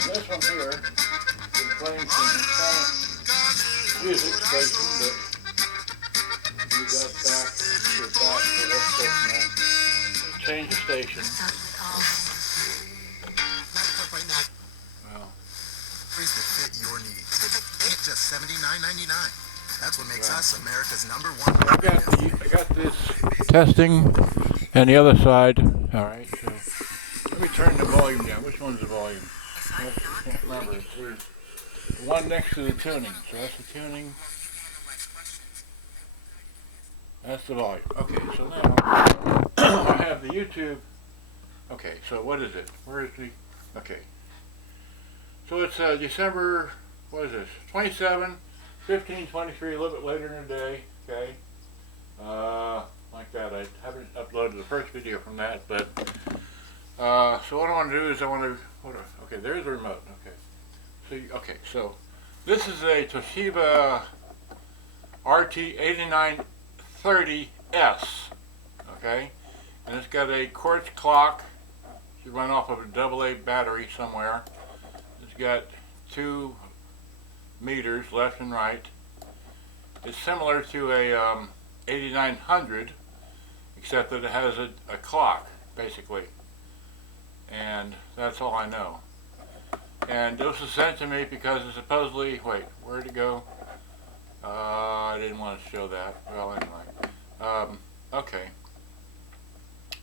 then this one here is playing some kind of music station, but we got back to the back, so let's go from that. Change the station. Well, that fit your needs. It's just $79.99. That's what makes us America's #1. I got this testing and the other side. All right, so let me turn the volume down. Which one's the volume? I can't remember. It's the one next to the tuning. So that's the tuning. That's the volume. Okay, so now I have the YouTube. Okay, so what is it? Where is the? Okay. So it's December, what is this? 27, 15, 23, a little bit later in the day. Okay. Like that. I haven't uploaded the first video from that, but so what I want to do is okay, there's the remote. Okay. So this is a Toshiba RT-8930s. Okay, and it's got a quartz clock. Should run off of a AA battery somewhere. It's got 2 meters left and right. It's similar to a 8900, except that it has a clock, basically. And that's all I know. And this was sent to me because it's supposedly, wait, where'd it go? I didn't want to show that. Well, anyway. Okay.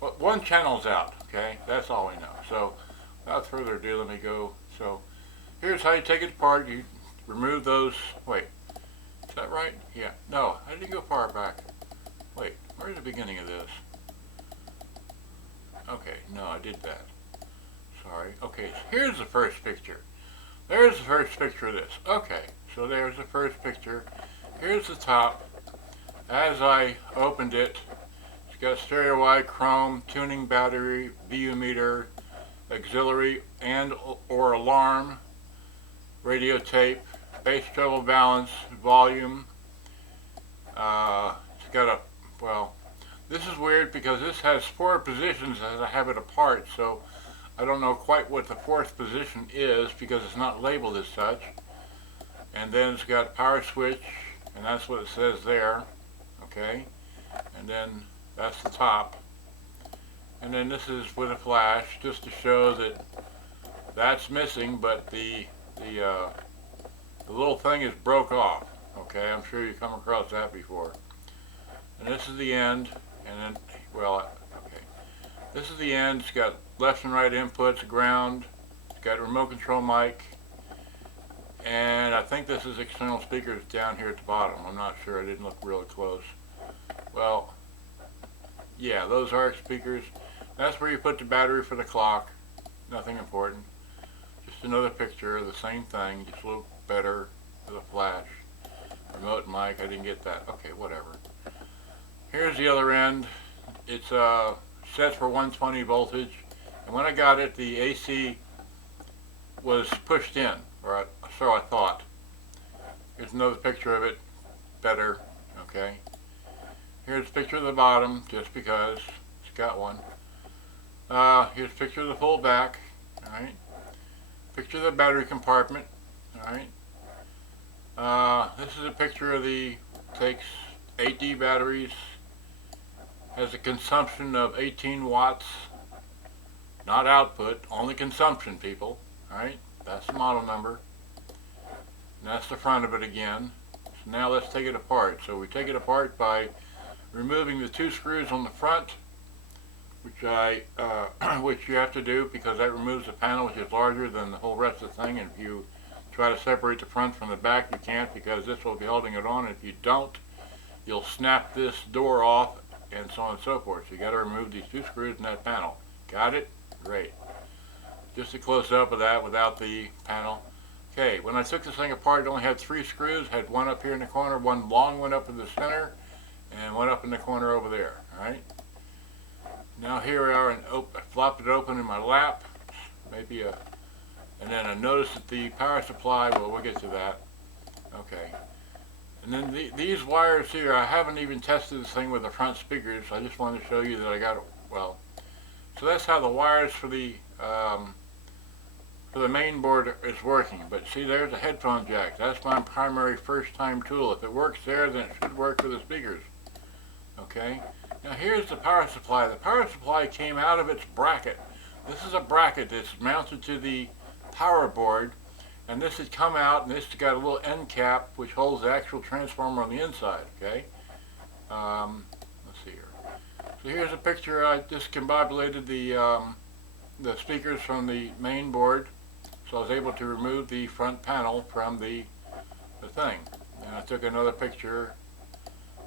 Well, one channel's out, okay? That's all we know. So, without further ado, let me go. So, here's how you take it apart. You remove those. Wait, is that right? Yeah. No, I didn't go far back. Wait, where's the beginning of this? Okay, no, I did that. Sorry. Okay, so here's the first picture. There's the first picture of this. Okay, so there's the first picture. Here's the top. As I opened it, it's got stereo wide chrome, tuning battery, VU meter, auxiliary and or alarm, radio tape, bass treble balance, volume. It's got a, well, this is weird because this has 4 positions as I have it apart, so I don't know quite what the 4th position is because it's not labeled as such. And then it's got power switch, and that's what it says there. Okay, and then that's the top. And then this is with a flash, just to show that that's missing, but the little thing is broke off. Okay, I'm sure you've come across that before. And this is the end, and then, well, okay. This is the end. It's got left and right inputs, ground. It's got a remote control mic. And I think this is external speakers down here at the bottom. I'm not sure. I didn't look really close. Well, yeah, those are speakers. That's where you put the battery for the clock. Nothing important. Just another picture of the same thing, just a little better with a flash. Remote mic, I didn't get that. Okay, whatever. Here's the other end. It's set for 120 voltage. And when I got it, the AC was pushed in, or so I thought. Here's another picture of it, better. Okay. Here's a picture of the bottom, just because it's got one. Here's a picture of the full back. Alright. Picture of the battery compartment. Alright. This is a picture of takes 8D batteries. Has a consumption of 18 watts. Not output, only consumption, people. Alright. That's the model number. And that's the front of it again. So now let's take it apart. So we take it apart by removing the 2 screws on the front, which which you have to do because that removes the panel, which is larger than the whole rest of the thing. And if you try to separate the front from the back, you can't because this will be holding it on. And if you don't, you'll snap this door off and so on and so forth. So you got to remove these 2 screws in that panel. Got it? Great. Just a close up of that without the panel. Okay, when I took this thing apart, it only had 3 screws. Had one up here in the corner, one long one up in the center, and one up in the corner over there. Alright? Now here we are, and I flopped it open in my lap. And then I noticed that the power supply, well, we'll get to that. Okay. And then these wires here, I haven't even tested this thing with the front speakers. I just wanted to show you that I got it, well. So that's how the wires for the so the main board is working. But see, there's a headphone jack. That's my primary first-time tool. If it works there, then it should work for the speakers. Okay. Now here's the power supply. The power supply came out of its bracket. This is a bracket that's mounted to the power board, and this has come out, and this has got a little end cap which holds the actual transformer on the inside. Okay. Let's see here. So here's a picture. I discombobulated the speakers from the main board, so I was able to remove the front panel from the thing. And I took another picture,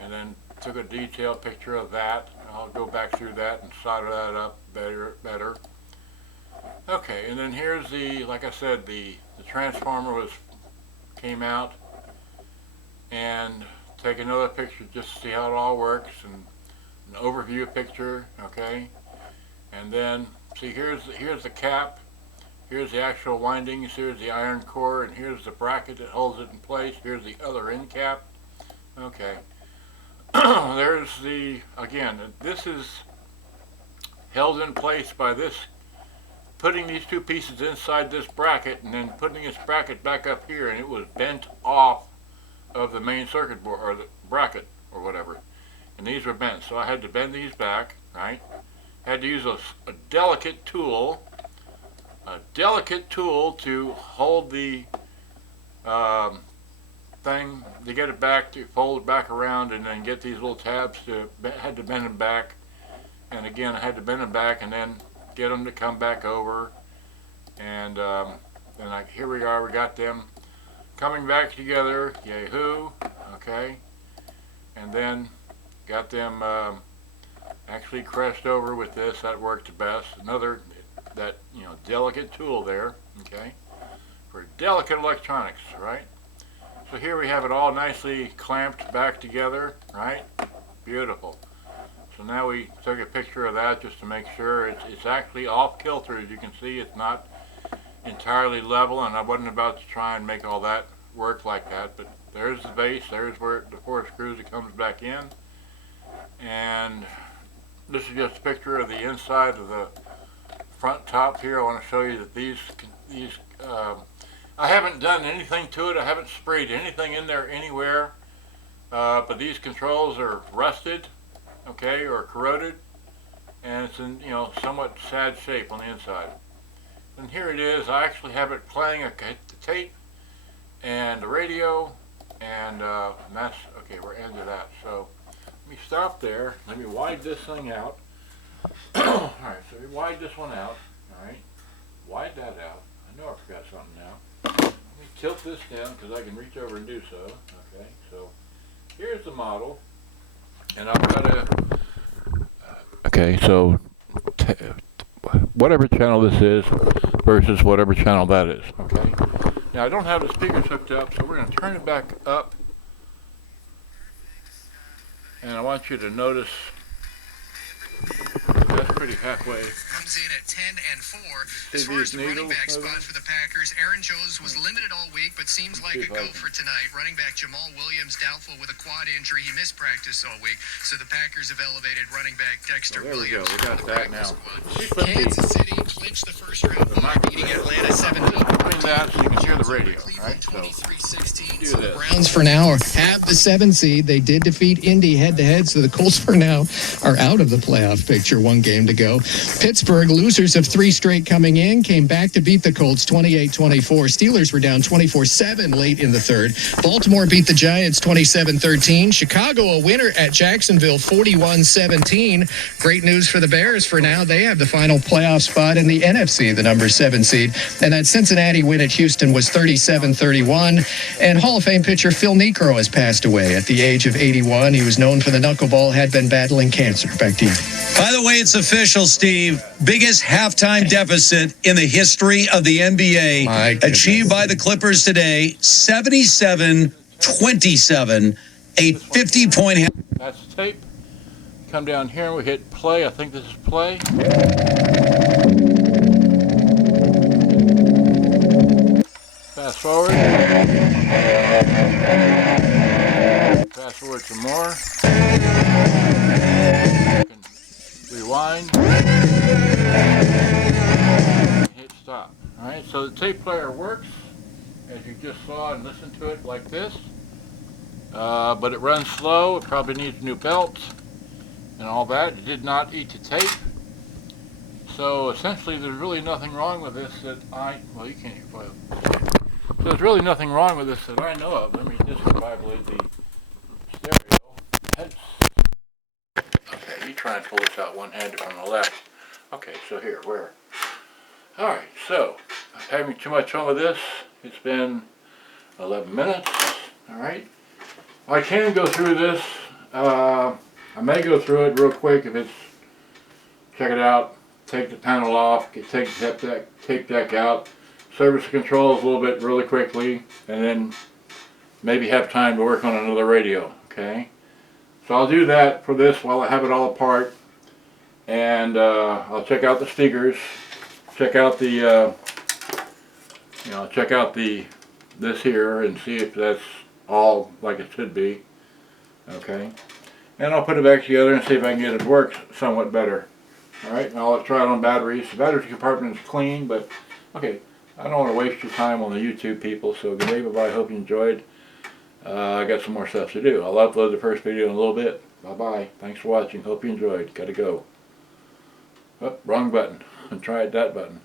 and then took a detailed picture of that. I'll go back through that and solder that up better. Okay, and then here's the, like I said, the transformer came out, and take another picture just to see how it all works, and an overview picture. Okay, and then see, here's the cap, here's the actual windings, here's the iron core, and here's the bracket that holds it in place. Here's the other end cap. Okay. There's the, again, this is held in place by this, putting these two pieces inside this bracket and then putting this bracket back up here, and it was bent off of the main circuit board, or the bracket, or whatever. And these were bent, so I had to bend these back, right? Had to use a delicate tool to hold the thing, to get it back, to fold it back around, and then get these little tabs had to bend them back, and again I had to bend them back and then get them to come back over, and then here we are, we got them coming back together, yay-hoo. Okay, and then got them actually crushed over with this. That worked the best. Another, that, you know, delicate tool there, okay, for delicate electronics, right? So here we have it all nicely clamped back together, right? Beautiful. So now we took a picture of that just to make sure it's actually off kilter. As you can see, it's not entirely level, and I wasn't about to try and make all that work like that, but there's the base, there's where the 4 screws, it comes back in, and this is just a picture of the inside of the front top here. I want to show you that these I haven't done anything to it. I haven't sprayed anything in there anywhere, but these controls are rusted, okay, or corroded, and it's in, you know, somewhat sad shape on the inside. And here it is. I actually have it playing a tape and a radio, and that's okay. We're into that. So let me stop there. Let me wide this thing out. All right. So we wide this one out. All right. Wide that out. I know I forgot something now. Let me tilt this down because I can reach over and do so. Okay, so here's the model, and I've got a okay, so whatever channel this is versus whatever channel that is. Okay, now I don't have the speakers hooked up, so we're going to turn it back up, and I want you to notice that's pretty halfway. Comes in at 10 and 4. See as far as the running needles back moving? spot for the Packers, Aaron Jones was limited all week, but seems like a go for tonight. Running back Jamal Williams doubtful with a quad injury. He missed practice all week, so the Packers have elevated running back Dexter There we go. Williams. We got to the that practice now. squad. Kansas City clinched the first round bye, beating Atlanta 17. Between that, so you can hear the radio. Right? So 23-16. do So the this. Browns for now have the 7 seed. They did defeat Indy head-to-head, so the Colts for now are out of the playoff picture. 1 game to go. Pittsburgh, losers of 3 straight coming in, came back to beat the Colts 28-24. Steelers were down 24-7 late in the third. Baltimore beat the Giants 27-13. Chicago a winner at Jacksonville 41-17. Great news for the Bears for now. They have the final playoff spot in the NFC, the number 7 seed. And that Cincinnati win at Houston was 37-31. And Hall of Fame pitcher Phil Niekro has passed away at the age of 81. He was known for the knuckleball, had been battling cancer. Back to you. By the way, it's official, Steve. Biggest halftime deficit in the history of the NBA. Achieved by the Clippers today, 77-27, a 50-point. That's the tape. Come down here and we hit play. I think this is play. Fast forward. Fast forward some more. Rewind. Hit stop. All Alright, so the tape player works, as you just saw and listened to it like this. But it runs slow, it probably needs new belts and all that. It did not eat the tape. So essentially there's really nothing wrong with this that well, you can't hear. So there's really nothing wrong with this that I know of. Let me discombobulate the stereo. Okay, you try and pull this out one-handed from the left. Okay, so here, where? Alright, so I'm having too much fun with this. It's been 11 minutes. Alright. I can go through this. I may go through it real quick if it's, check it out, take the panel off, take the tape deck out, service the controls a little bit really quickly, and then maybe have time to work on another radio, okay? So I'll do that for this while I have it all apart, and I'll check out the speakers, check out the, check out this here and see if that's all like it should be, okay? And I'll put it back together and see if I can get it to work somewhat better. Alright, and I'll try it on batteries. The battery compartment is clean, but okay, I don't want to waste your time on the YouTube people, so good day, bye-bye, hope you enjoyed. I got some more stuff to do. I'll upload the first video in a little bit. Bye-bye, thanks for watching, hope you enjoyed. Gotta go. Oh, wrong button. Try that button.